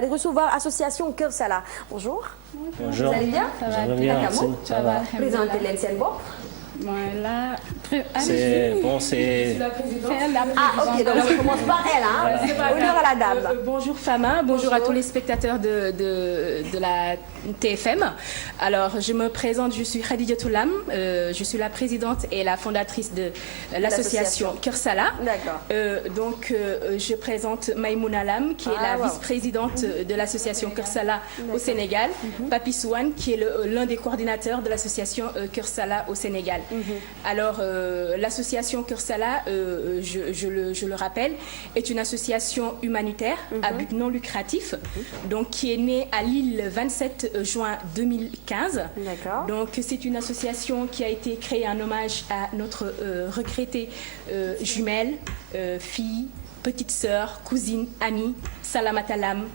de recevoir Association Kër Salah. Bonjour. Bonjour. Vous allez bien? Ça va bien. Ça va. Présentez leen seen bopp. Voilà. C'est bon, c'est la présidente. Ah, ok, donc je commence par elle, hein. Honneur à la dame. Bonjour Fama, bonjour à tous les spectateurs de la TFM. Alors, je me présente, je suis Khadijatou Lam, je suis la présidente et la fondatrice de l'association Kër Salah. D'accord. Donc, je présente Maïmouna Lam, qui est la vice-présidente de l'association Kër Salah au Sénégal, Papi Souane, qui est l'un des coordinateurs de l'association Kër Salah au Sénégal. Alors, l'association Kër Salah, je le rappelle, est une association humanitaire à but non lucratif, donc qui est née à Lille le 27 juin 2015. D'accord. Donc, c'est une association qui a été créée en hommage à notre regrettée jumelle, fille, petite sœur, cousine, amie, Salamata Lam,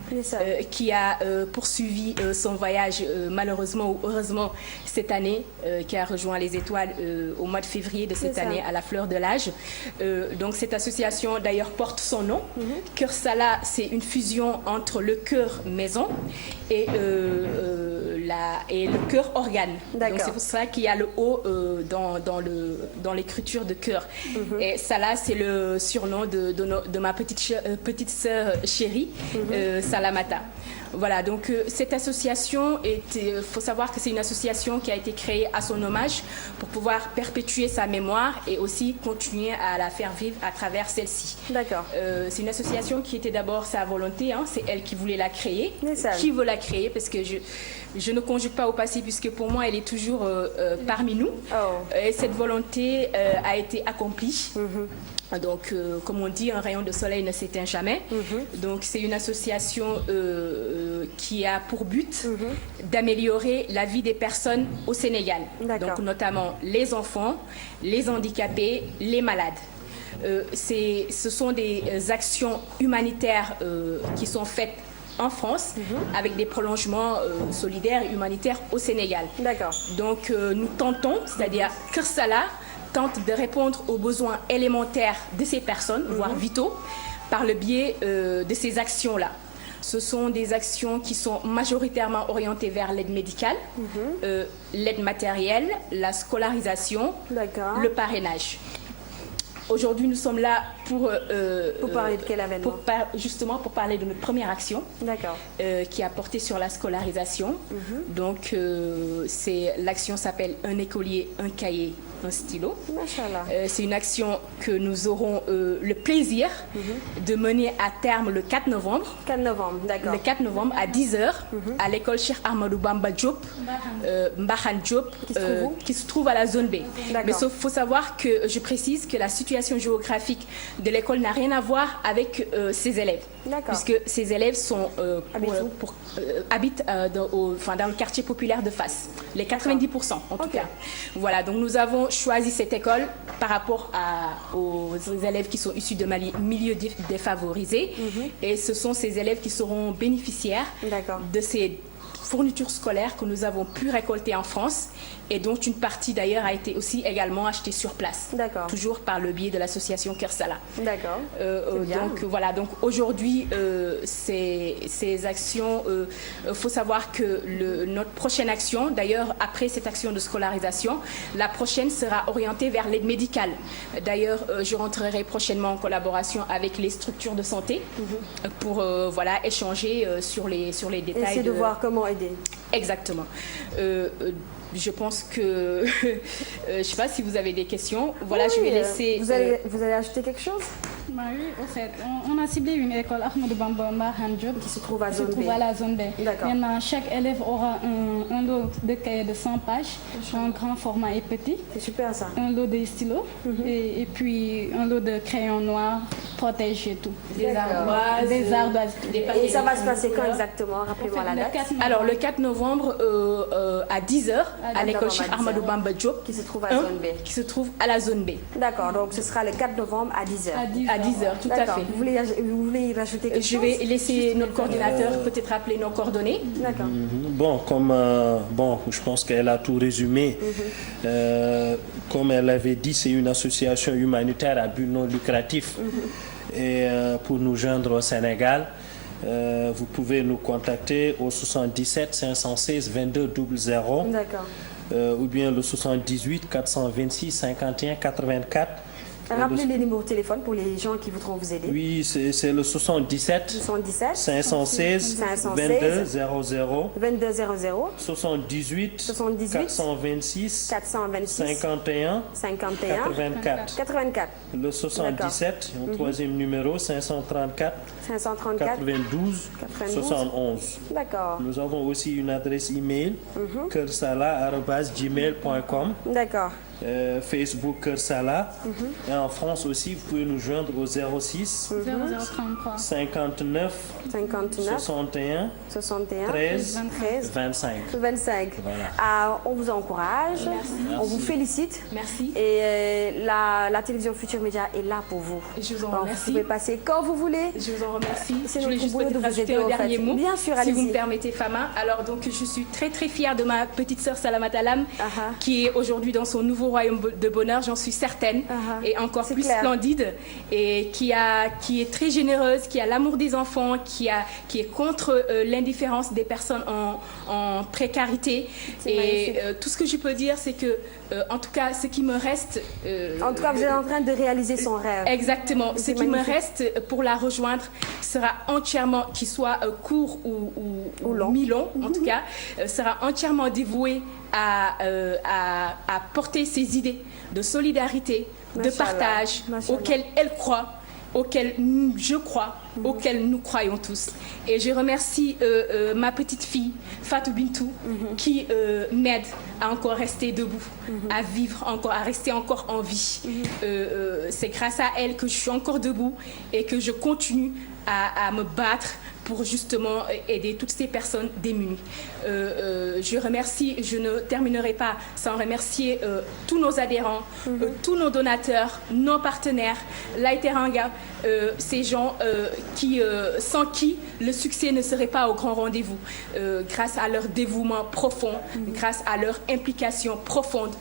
qui a poursuivi son voyage malheureusement ou heureusement cette année, qui a rejoint les étoiles au mois de février de cette année à la fleur de l'âge. Donc cette association d'ailleurs porte son nom. Kër Salah, c'est une fusion entre le cœur maison et le cœur organe. Donc c'est pour ça qu'il y a le O dans l'écriture de cœur. Et Salah, c'est le surnom de ma petite sœur chérie, Salamata. Voilà, donc cette association, faut savoir que c'est une association qui a été créée à son hommage pour pouvoir perpétuer sa mémoire et aussi continuer à la faire vivre à travers celle-ci. D'accord. C'est une association qui était d'abord sa volonté, hein, c'est elle qui voulait la créer. Qui veut la créer, parce que je ne conjugue pas au passé puisque pour moi elle est toujours parmi nous. Et cette volonté a été accomplie. Donc, comme on dit, un rayon de soleil ne s'éteint jamais. Donc, c'est une association qui a pour but d'améliorer la vie des personnes au Sénégal. Donc, notamment les enfants, les handicapés, les malades. Ce sont des actions humanitaires qui sont faites en France, avec des prolongements solidaires et humanitaires au Sénégal. D'accord. Donc, nous tentons, c'est-à-dire Kër Salah tente de répondre aux besoins élémentaires de ces personnes, voire vitaux, par le biais de ces actions-là. Ce sont des actions qui sont majoritairement orientées vers l'aide médicale, l'aide matérielle, la scolarisation, le parrainage. Aujourd'hui, nous sommes là pour parler de quel événement? Justement pour parler de notre première action qui a porté sur la scolarisation. Donc, l'action s'appelle Un écolier, un cahier, un stylo. C'est une action que nous aurons le plaisir de mener à terme le 4 novembre. 4 novembre, d'accord. Le 4 novembre à 10h à l'école Cheikh Ahmadou Bamba Diop, Mbahan Diop, qui se trouve à la zone B. Mais il faut savoir que je précise que la situation géographique de l'école n'a rien à voir avec ses élèves. Puisque ces élèves habitent dans le quartier populaire de Fass, les 90% en tout cas. Voilà, donc nous avons choisi cette école par rapport aux élèves qui sont issus de milieux défavorisés. Et ce sont ces élèves qui seront bénéficiaires de ces fournitures scolaires que nous avons pu récolter en France et dont une partie d'ailleurs a été aussi également achetée sur place. Toujours par le biais de l'association Kër Salah. Donc voilà, donc aujourd'hui ces actions, faut savoir que notre prochaine action, d'ailleurs après cette action de scolarisation, la prochaine sera orientée vers l'aide médicale. D'ailleurs, je rentrerai prochainement en collaboration avec les structures de santé pour échanger sur les détails. Essayer de voir comment aider. Exactement. Je pense que je ne sais pas si vous avez des questions. Voilà, je vais laisser. Vous allez ajouter quelque chose? Oui, en fait, on a ciblé une école Ahmadou Bamba Mbahan Diop qui se trouve à la zone B. Maintenant, chaque élève aura un lot de cahiers de 100 pages, un grand format et petit. C'est super ça. Un lot de stylos et puis un lot de crayons noirs protégés tout. Des ardoises. Et ça va se passer quand exactement? Rappelez-moi la date. Alors le 4 novembre à 10h à l'école Cheikh Ahmadou Bamba Diop qui se trouve à la zone B. Qui se trouve à la zone B. D'accord, donc ce sera le 4 novembre à 10h. À 10h, tout à fait. Vous voulez y rajouter quelque chose? Je vais laisser notre coordinateur peut-être rappeler nos coordonnées. D'accord. Bon, je pense qu'elle a tout résumé. Comme elle avait dit, c'est une association humanitaire à but non lucratif. Et pour nous joindre au Sénégal, Vous pouvez nous contacter au 77 516 22 00. D'accord. Ou bien le 78 426 51 84. Rappelez les numéros de téléphone pour les gens qui voudront vous aider. Oui, c'est le 77 516 22 00 22 00 78 426 51 84. Le 77, un troisième numéro, 534 92 71. D'accord. Nous avons aussi une adresse email, kersala@gmail.com. D'accord. Facebook Kersala. Et en France aussi, vous pouvez nous joindre au 06 0033 59 61 13 25. Voilà. On vous encourage, on vous félicite. Merci. Et la télévision Futur Média est là pour vous. Je vous en Donc, remercie. vous pouvez passer quand vous voulez. Je vous en remercie. C'est Je voulais notre juste boulot de peut-être vous rajouter aider, un en dernier fait. mot. Bien sûr, si vous allez-y. me permettez, Fama. Alors donc, je suis très très fière de ma petite sœur Salamata Lam, qui est aujourd'hui dans son nouveau royaume de bonheur, j'en suis certaine, et encore plus splendide, et qui est très généreuse, qui a l'amour des enfants, qui est contre l'indifférence des personnes en précarité. Et tout ce que je peux dire, c'est que en tout cas, ce qui me reste... en tout cas, vous êtes en train de réaliser son rêve. Exactement. Ce qui me reste pour la rejoindre sera entièrement, qu'il soit court ou long, mi-long, en tout cas, sera entièrement dévoué à porter ses idées de solidarité, de partage, auxquelles elle croit, auxquelles je crois, auxquelles nous croyons tous. Et je remercie ma petite fille, Fatou Bintou, qui m'aide à encore rester debout, à vivre encore, à rester encore en vie. C'est grâce à elle que je suis encore debout et que je continue à me battre pour justement aider toutes ces personnes démunies. Je ne terminerai pas sans remercier tous nos adhérents, tous nos donateurs, nos partenaires, Laïteranga, ces gens sans qui le succès ne serait pas au grand rendez-vous. Grâce à leur dévouement profond, grâce à leur implication profonde,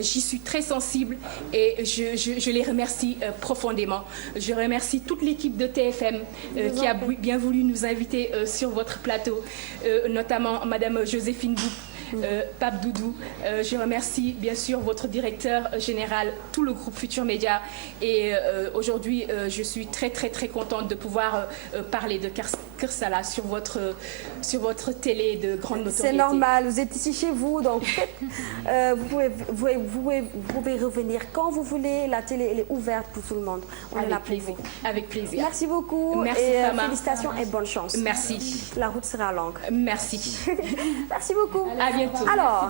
j'y suis très sensible et je les remercie profondément. Je remercie toute l'équipe de TFM qui a bien voulu nous inviter sur votre plateau, notamment Madame Joséphine Boup, Pape Doudou. Je remercie bien sûr votre directeur général, tout le groupe Futur Média. Et aujourd'hui, je suis très très très contente de pouvoir parler de Kersala sur votre télé de grande notoriété. C'est normal, vous êtes ici chez vous, donc vous pouvez revenir quand vous voulez. La télé elle est ouverte pour tout le monde. On est là pour vous. Avec plaisir. Merci beaucoup. Merci, et Fama. félicitations et bonne chance. Merci. La route sera longue. Merci. Merci beaucoup. À bientôt. Alors.